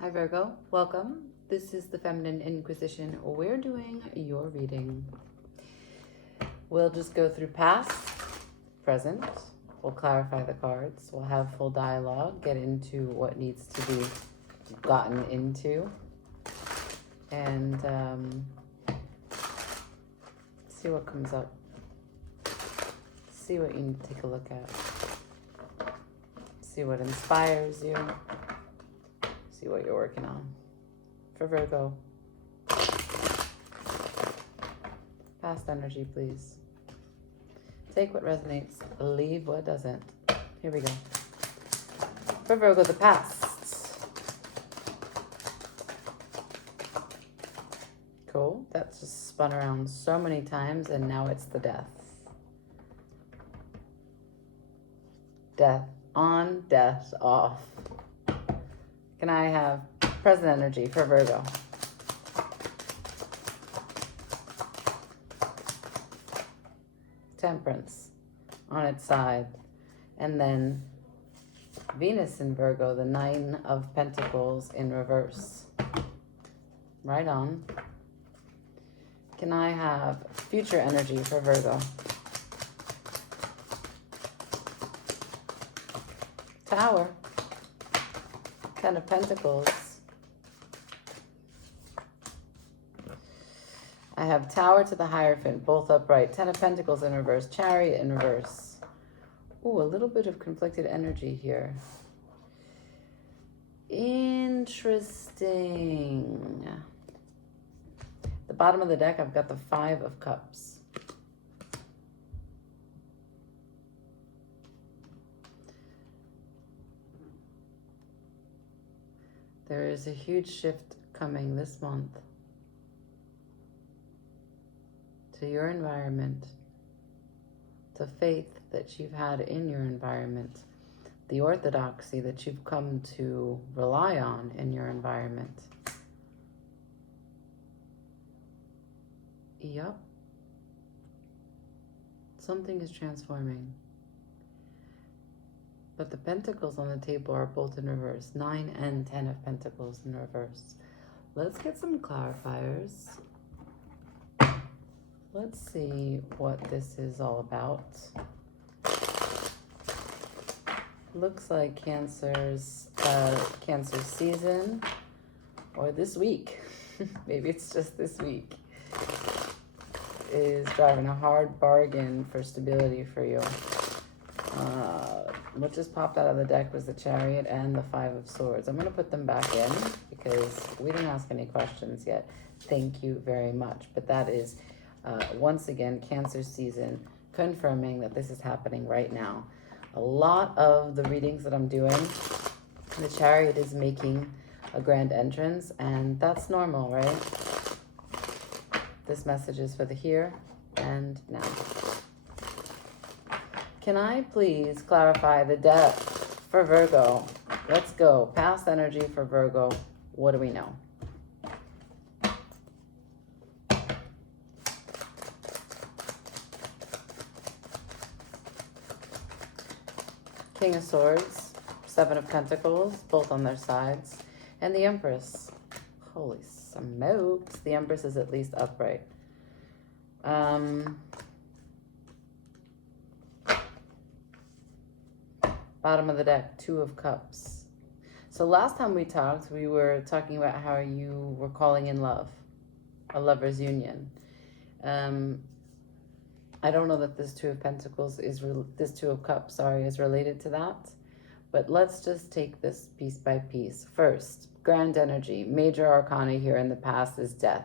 Hi Virgo, welcome. This is the Feminine Inquisition. We're doing your reading. We'll just go through past, present. We'll clarify the cards. We'll have full dialogue, get into what needs to be gotten into, and see what comes up. See what you need to take a look at. See what inspires you. See what you're working on. For Virgo, past energy, please. Take what resonates, leave what doesn't. Here we go. For Virgo, the past. Cool. That's just spun around so many times, and now it's the death. Death on, death off. Can I have present energy for Virgo? Temperance on its side. And then Venus in Virgo, the Nine of Pentacles in reverse. Right on. Can I have future energy for Virgo? Tower. Ten of Pentacles. I have Tower to the Hierophant, both upright. Ten of Pentacles in reverse. Chariot in reverse. Ooh, a little bit of conflicted energy here. Interesting. The bottom of the deck, I've got the Five of Cups. There is a huge shift coming this month to your environment, to faith that you've had in your environment, the orthodoxy that you've come to rely on in your environment. Yep. Something is transforming. But the pentacles on the table are both in reverse. 9 and 10 of Pentacles in reverse. Let's get some clarifiers. Let's see what this is all about. Looks like Cancer season, or this week, maybe it's just this week, is driving a hard bargain for stability for you. What just popped out of the deck was the Chariot and the Five of Swords. I'm going to put them back in because we didn't ask any questions yet. Thank you very much. But that is, once again, Cancer season, confirming that this is happening right now. A lot of the readings that I'm doing, the Chariot is making a grand entrance, and that's normal, right? This message is for the here and now. Can I please clarify the depth for Virgo? Let's go. Past energy for Virgo. What do we know? King of Swords, Seven of Pentacles, both on their sides, and the Empress. Holy smokes. The Empress is at least upright. Bottom of the deck, Two of Cups. So last time we talked, we were talking about how you were calling in love, a lover's union. I don't know that this Two of Pentacles is, this Two of Cups, sorry, is related to that. But let's just take this piece by piece. First, grand energy, major arcana here in the past is death.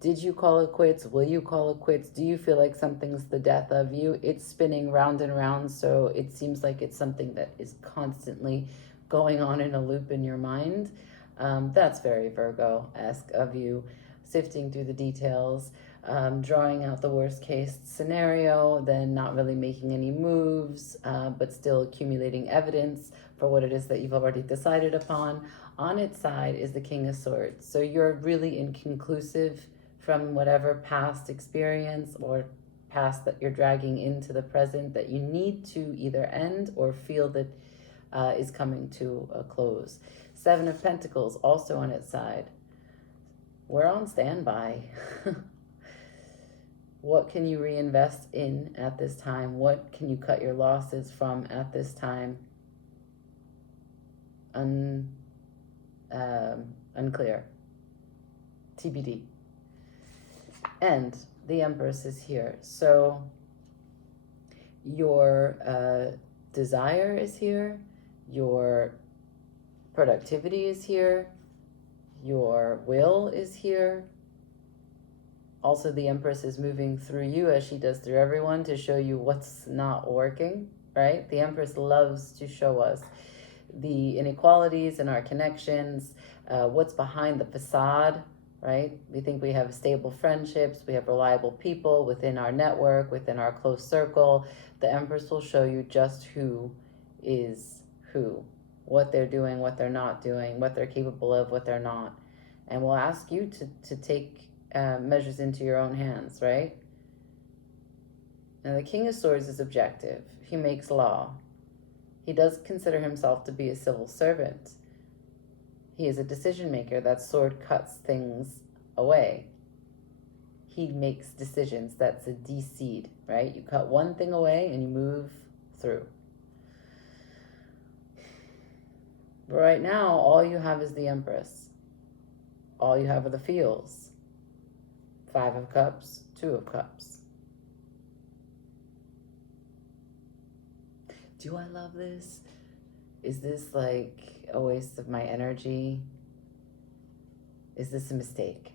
Did you call it quits? Will you call it quits? Do you feel like something's the death of you? It's spinning round and round, so it seems like it's something that is constantly going on in a loop in your mind. That's very Virgo-esque of you, sifting through the details, drawing out the worst case scenario, then not really making any moves, but still accumulating evidence for what it is that you've already decided upon. On its side is the King of Swords. So you're really inconclusive from whatever past experience or past that you're dragging into the present that you need to either end or feel that is coming to a close. Seven of Pentacles also on its side. We're on standby. What can you reinvest in at this time? What can you cut your losses from at this time? Unclear. TBD. And the Empress is here. So your desire is here. Your productivity is here. Your will is here. Also, the Empress is moving through you as she does through everyone to show you what's not working, right? The Empress loves to show us the inequalities in our connections, what's behind the facade, right? We think we have stable friendships, we have reliable people within our network, within our close circle. The Empress will show you just who is who, what they're doing, what they're not doing, what they're capable of, what they're not. And we'll ask you to take measures into your own hands, right? Now, the King of Swords is objective. He makes law. He does consider himself to be a civil servant. He is a decision maker. That sword cuts things away. He makes decisions. That's a de-seed, right? You cut one thing away and you move through. But right now, all you have is the Empress. All you have are the feels. 5 of Cups, 2 of Cups. Do I love this? Is this like a waste of my energy? Is this a mistake?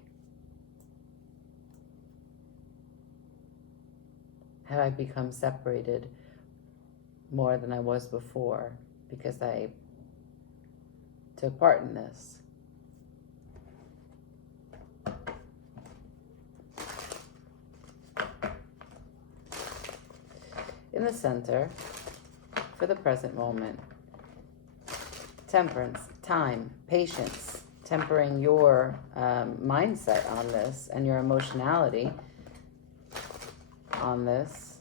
Have I become separated more than I was before because I took part in this? In the center, for the present moment, Temperance, time, patience, tempering your mindset on this and your emotionality on this.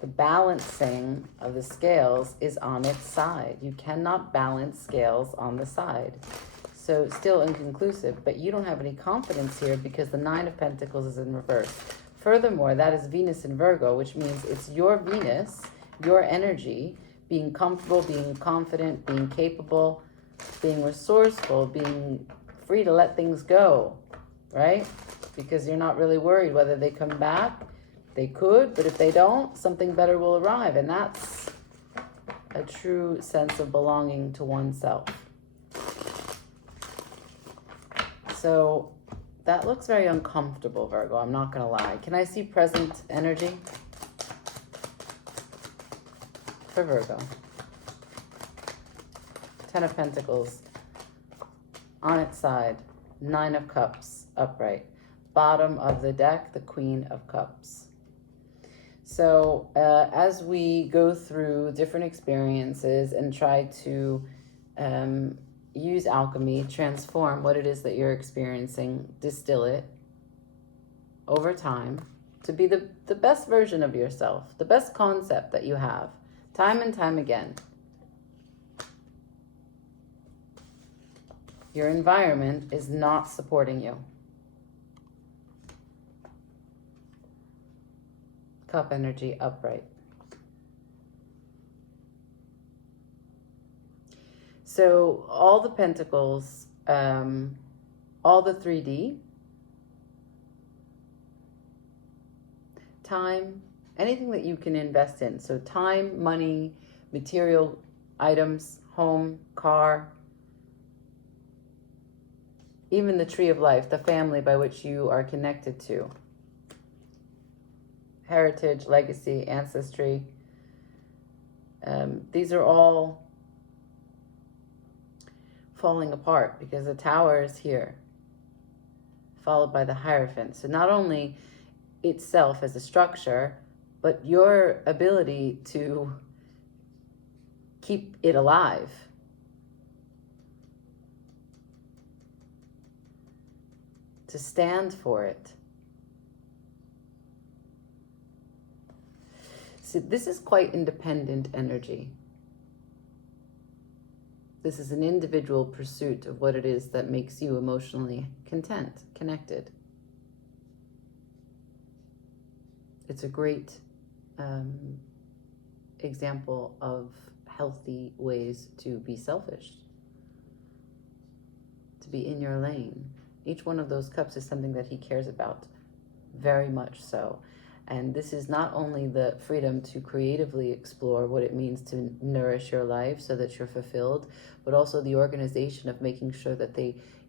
The balancing of the scales is on its side. You cannot balance scales on the side. So still inconclusive, but you don't have any confidence here because the 9 of Pentacles is in reverse. Furthermore, that is Venus in Virgo, which means it's your Venus, your energy, being comfortable, being confident, being capable, being resourceful, being free to let things go, right? Because you're not really worried whether they come back. They could, but if they don't, something better will arrive. And that's a true sense of belonging to oneself. So that looks very uncomfortable, Virgo. I'm not going to lie. Can I see present energy for Virgo? 10 of Pentacles on its side. 9 of Cups upright. Bottom of the deck, the Queen of Cups. So as we go through different experiences and try to use alchemy, transform what it is that you're experiencing, distill it over time to be the best version of yourself, the best concept that you have, time and time again. Your environment is not supporting you. Cup energy upright. So all the pentacles, all the 3D, time, anything that you can invest in. So time, money, material items, home, car, even the tree of life, the family by which you are connected to. Heritage, legacy, ancestry. These are all falling apart because the Tower is here, followed by the Hierophant. So not only itself as a structure, but your ability to keep it alive. To stand for it. See, this is quite independent energy. This is an individual pursuit of what it is that makes you emotionally content, connected. It's a great example of healthy ways to be selfish, to be in your lane. Each one of those cups is something that he cares about, very much so. And this is not only the freedom to creatively explore what it means to nourish your life so that you're fulfilled, but also the organization of making sure that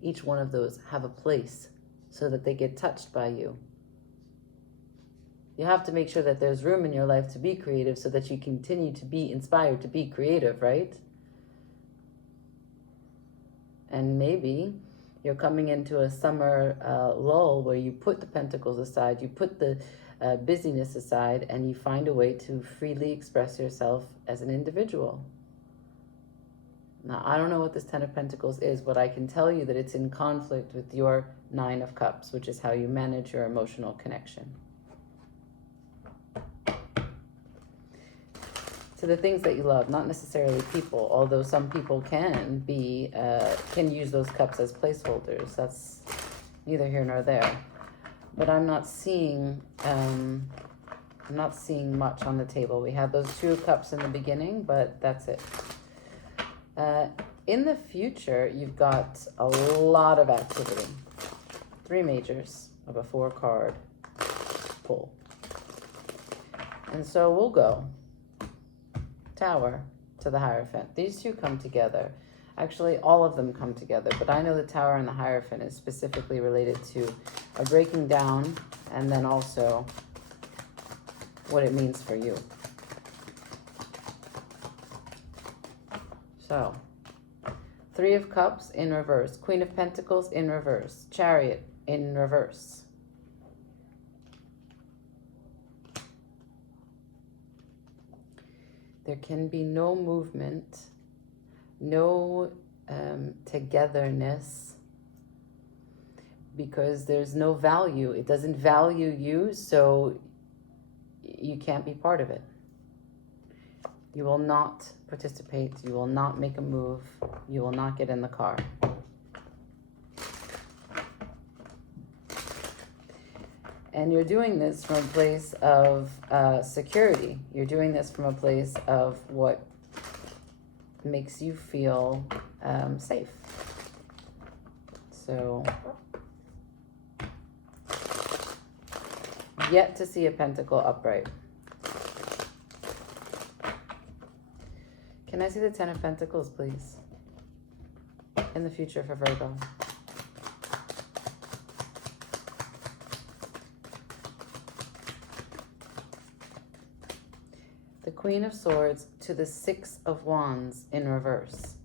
each one of those have a place so that they get touched by you. You have to make sure that there's room in your life to be creative so that you continue to be inspired to be creative, right? And maybe you're coming into a summer lull where you put the pentacles aside, you put the busyness aside, and you find a way to freely express yourself as an individual. Now, I don't know what this Ten of Pentacles is, but I can tell you that it's in conflict with your Nine of Cups, which is how you manage your emotional connection. To the things that you love, not necessarily people, although some people can use those cups as placeholders. That's neither here nor there. But I'm not seeing much on the table. We had those 2 cups in the beginning, but that's it. In the future, you've got a lot of activity. 3 majors of a 4-card pull. And so we'll go Tower to the Hierophant. These 2 come together. Actually, all of them come together, but I know the Tower and the Hierophant is specifically related to a breaking down and then also what it means for you. So, 3 of Cups in reverse, Queen of Pentacles in reverse, Chariot in reverse. There can be no movement, no togetherness, because there's no value. It doesn't value you, so you can't be part of it. You will not participate. You will not make a move. You will not get in the car. And you're doing this from a place of security. You're doing this from a place of what makes you feel safe. So, yet to see a pentacle upright. Can I see the Ten of Pentacles, please? In the future for Virgo. The Queen of Swords to the 6 of Wands in reverse.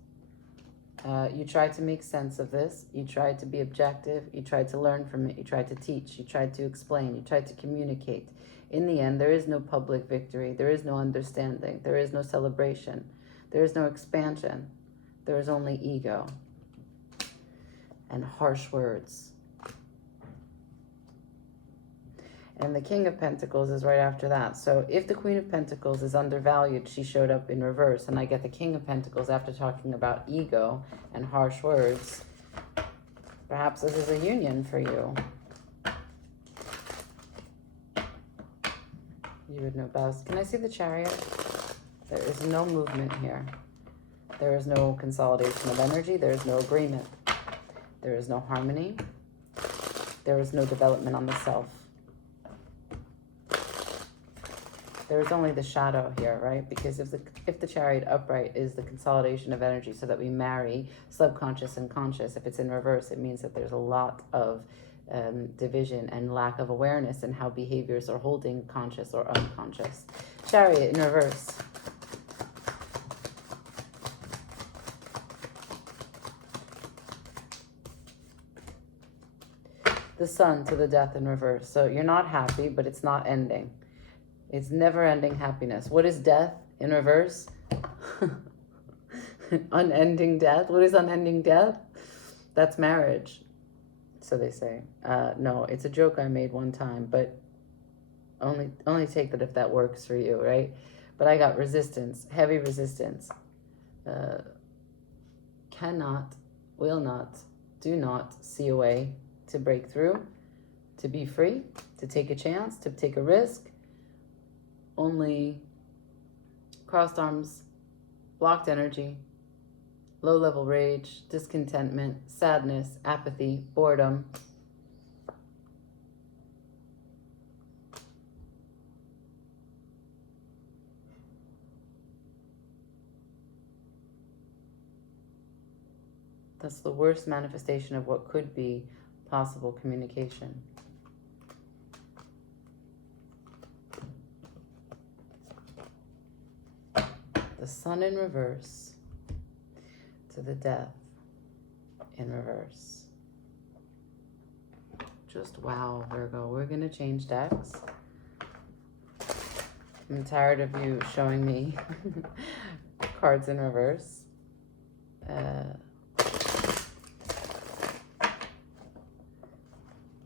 You tried to make sense of this. You tried to be objective. You tried to learn from it. You tried to teach. You tried to explain. You tried to communicate. In the end, there is no public victory. There is no understanding. There is no celebration. There is no expansion. There is only ego and harsh words. And the King of Pentacles is right after that. So if the Queen of Pentacles is undervalued, she showed up in reverse, and I get the King of Pentacles after talking about ego and harsh words, perhaps this is a union for you. You would know best. Can I see the Chariot? There is no movement here. There is no consolidation of energy. There is no agreement. There is no harmony. There is no development on the self. There is only the shadow here, right? Because if the Chariot upright is the consolidation of energy so that we marry subconscious and conscious, if it's in reverse, it means that there's a lot of division and lack of awareness in how behaviors are holding conscious or unconscious. Chariot in reverse. The Sun to the Death in reverse. So you're not happy, but it's not ending. It's never-ending happiness. What is death in reverse? Unending death. What is unending death? That's marriage. So they say. No, it's a joke I made one time, but only take that if that works for you, right? But I got resistance, heavy resistance. cannot, will not, do not see a way to break through, to be free, to take a chance, to take a risk. Only crossed arms, blocked energy, low-level rage, discontentment, sadness, apathy, boredom. That's the worst manifestation of what could be possible communication. The Sun in reverse to the Death in reverse. Just wow, Virgo. We're going to change decks. I'm tired of you showing me cards in reverse.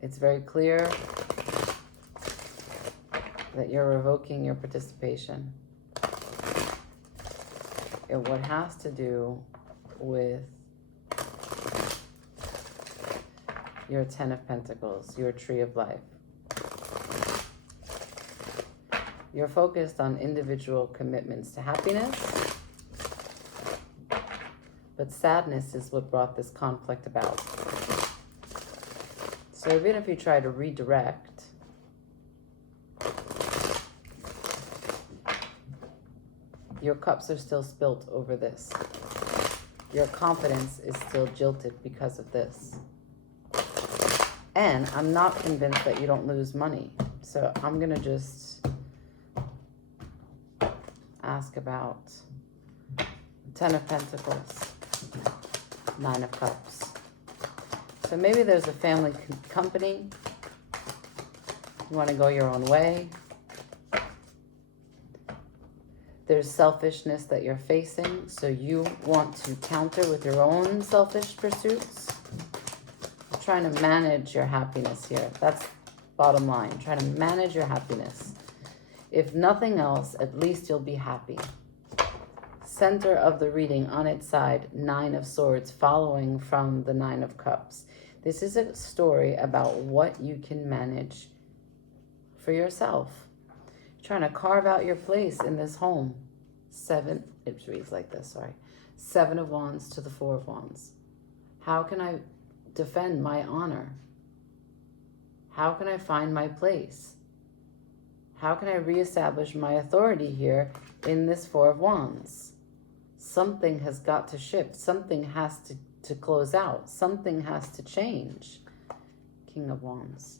It's very clear that you're revoking your participation. What has to do with your 10 of Pentacles, your tree of life. You're focused on individual commitments to happiness, but sadness is what brought this conflict about. So even if you try to redirect, your cups are still spilt over this. Your confidence is still jilted because of this. And I'm not convinced that you don't lose money. So I'm going to just ask about 10 of Pentacles, 9 of Cups. So maybe there's a family company. You want to go your own way. There's selfishness that you're facing, so you want to counter with your own selfish pursuits. You're trying to manage your happiness here. That's bottom line. Trying to manage your happiness. If nothing else, at least you'll be happy. Center of the reading on its side, 9 of Swords, following from the 9 of Cups. This is a story about what you can manage for yourself. Trying to carve out your place in this home. It reads like this, sorry. 7 of Wands to the 4 of Wands. How can I defend my honor? How can I find my place? How can I reestablish my authority here in this 4 of Wands? Something has got to shift. Something has to close out. Something has to change. King of Wands.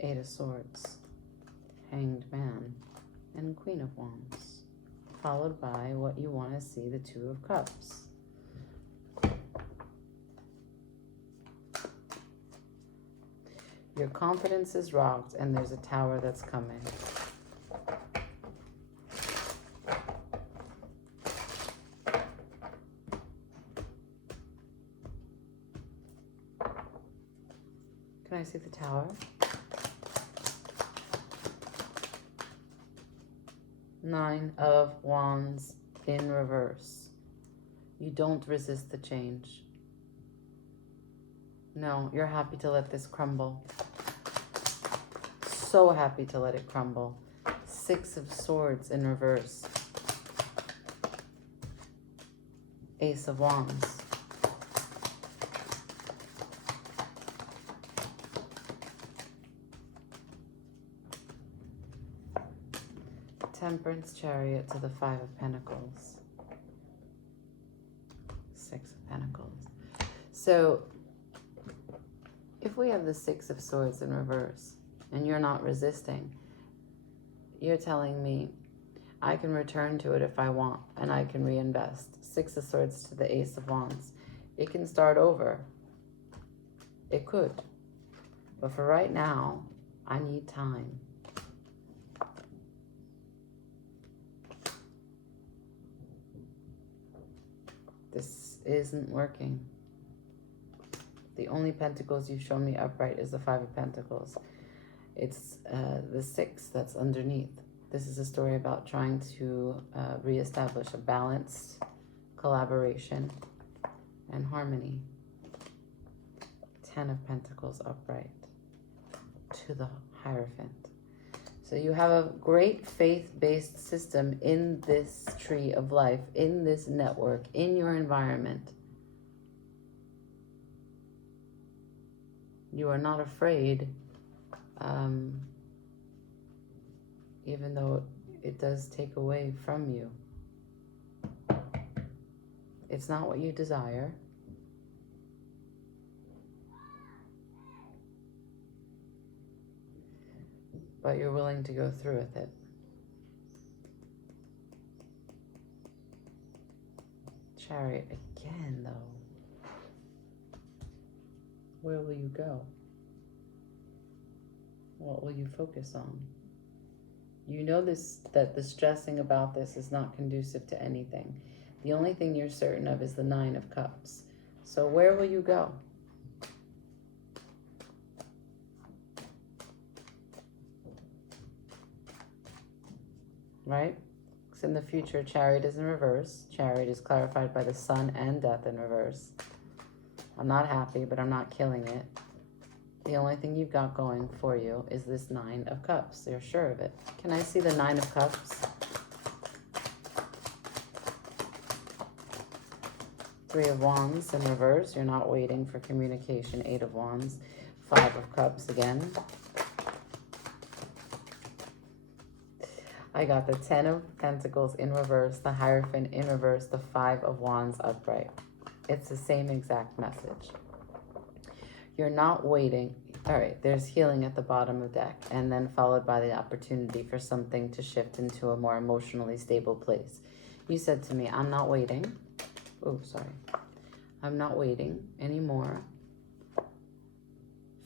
8 of Swords. Hanged Man. And Queen of Wands. Followed by what you want to see, the 2 of Cups. Your confidence is rocked and there's a tower that's coming. Can I see the tower? 9 of Wands in reverse. You don't resist the change. No, you're happy to let this crumble. So happy to let it crumble. 6 of Swords in reverse. Ace of Wands. Temperance, Chariot to the 5 of Pentacles. 6 of Pentacles. So if we have the 6 of Swords in reverse and you're not resisting, you're telling me I can return to it if I want and I can reinvest. 6 of Swords to the Ace of Wands. It can start over. It could. But for right now, I need time. This isn't working. The only Pentacles you've shown me upright is the 5 of Pentacles. It's the 6 that's underneath. This is a story about trying to reestablish a balanced collaboration and harmony. 10 of Pentacles upright to the Hierophant. So you have a great faith-based system in this tree of life, in this network, in your environment. You are not afraid, even though it does take away from you. It's not what you desire. But you're willing to go through with it. Chariot again, though. Where will you go? What will you focus on? You know that the stressing about this is not conducive to anything. The only thing you're certain of is the 9 of Cups. So where will you go? Right? Because in the future, Chariot is in reverse. Chariot is clarified by the Sun and Death in reverse. I'm not happy, but I'm not killing it. The only thing you've got going for you is this 9 of Cups. You're sure of it. Can I see the 9 of Cups? 3 of Wands in reverse. You're not waiting for communication. 8 of Wands. 5 of Cups again. I got the 10 of Pentacles in reverse, the Hierophant in reverse, the 5 of Wands upright. It's the same exact message. You're not waiting. All right, there's healing at the bottom of the deck, and then followed by the opportunity for something to shift into a more emotionally stable place. You said to me, I'm not waiting. Oh, sorry. I'm not waiting anymore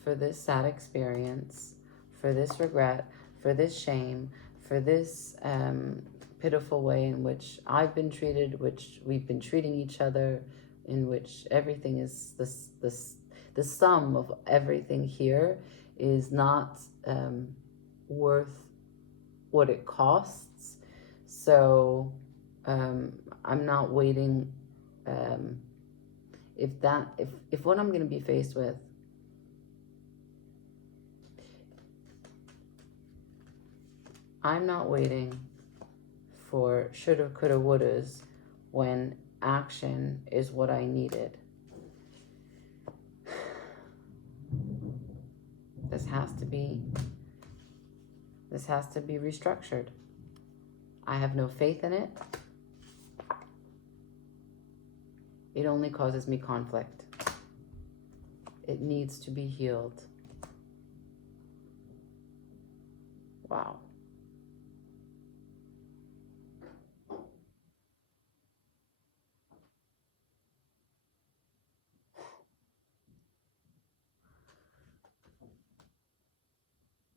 for this sad experience, for this regret, for this shame, for this pitiful way in which I've been treated, which we've been treating each other, in which everything is the sum of everything here is not worth what it costs. So I'm not waiting. If what I'm going to be faced with I'm not waiting for shoulda, coulda, wouldas when action is what I needed. This has to be restructured. I have no faith in it. It only causes me conflict. It needs to be healed. Wow.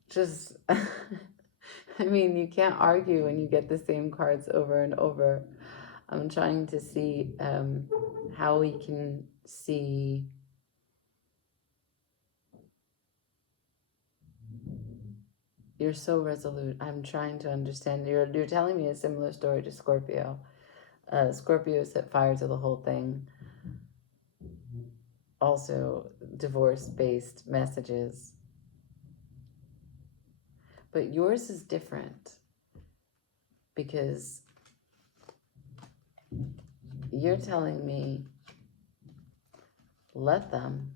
Just, I mean, you can't argue when you get the same cards over and over. I'm trying to see how we can see you're so resolute. I'm trying to understand. You're telling me a similar story to Scorpio. Scorpio set fire to the whole thing. Also, divorce-based messages. But yours is different because you're telling me, let them.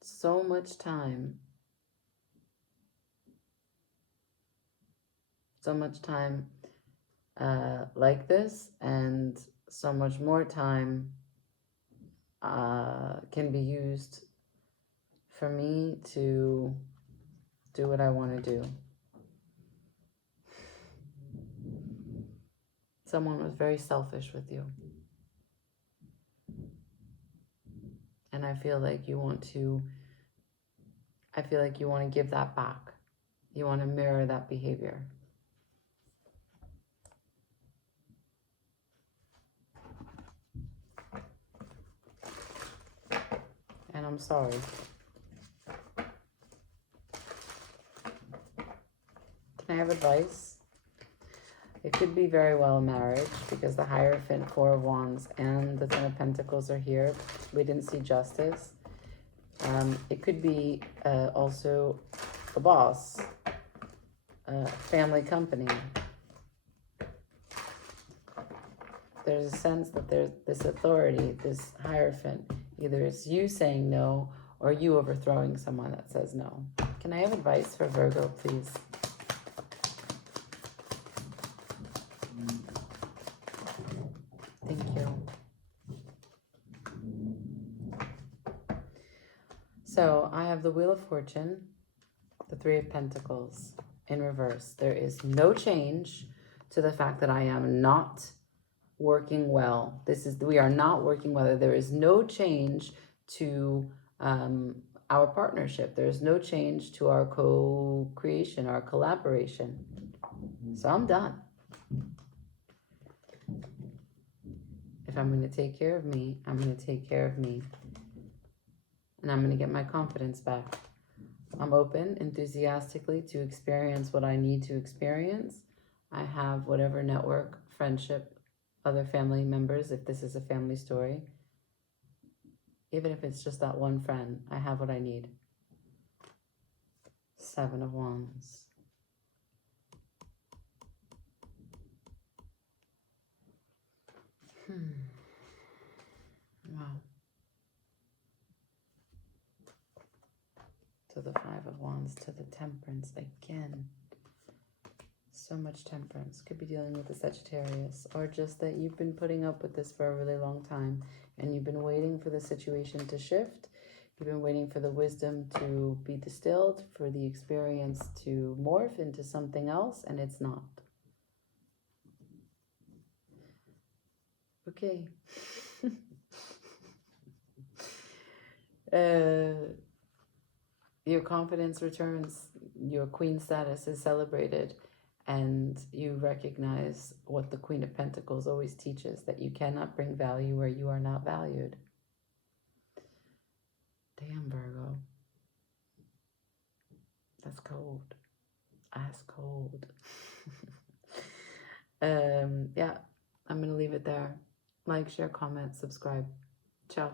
So much time. Like this, and so much more time can be used for me to do what I want to do. Someone was very selfish with you. And I feel like you want to give that back. You want to mirror that behavior. And I'm sorry. Can I have advice? It could be very well a marriage because the Hierophant, Four of Wands, and the Ten of Pentacles are here. We didn't see justice. It could be also a boss, family, company. There's a sense that there's this authority, this Hierophant. Either it's you saying no or you overthrowing someone that says no. Can I have advice for Virgo, please? Thank you. So I have the Wheel of Fortune, the Three of Pentacles in reverse. There is no change to the fact that I am not working well. We are not working well. There is no change to our partnership. There is no change to our co-creation, our collaboration. So I'm done. If I'm going to take care of me, I'm going to take care of me. And I'm going to get my confidence back. I'm open enthusiastically to experience what I need to experience. I have whatever network, friendship, other family members, if this is a family story. Even if it's just that one friend, I have what I need. Seven of Wands. Wow. To the Five of Wands, to the Temperance again. So much temperance. Could be dealing with the Sagittarius, or just that you've been putting up with this for a really long time and you've been waiting for the situation to shift. You've been waiting for the wisdom to be distilled, for the experience to morph into something else, and it's not. Okay. Your confidence returns, your queen status is celebrated, and you recognize what the Queen of Pentacles always teaches, that you cannot bring value where you are not valued. Damn, Virgo. That's cold. Ice cold. Yeah, I'm going to leave it there. Like, share, comment, subscribe. Ciao.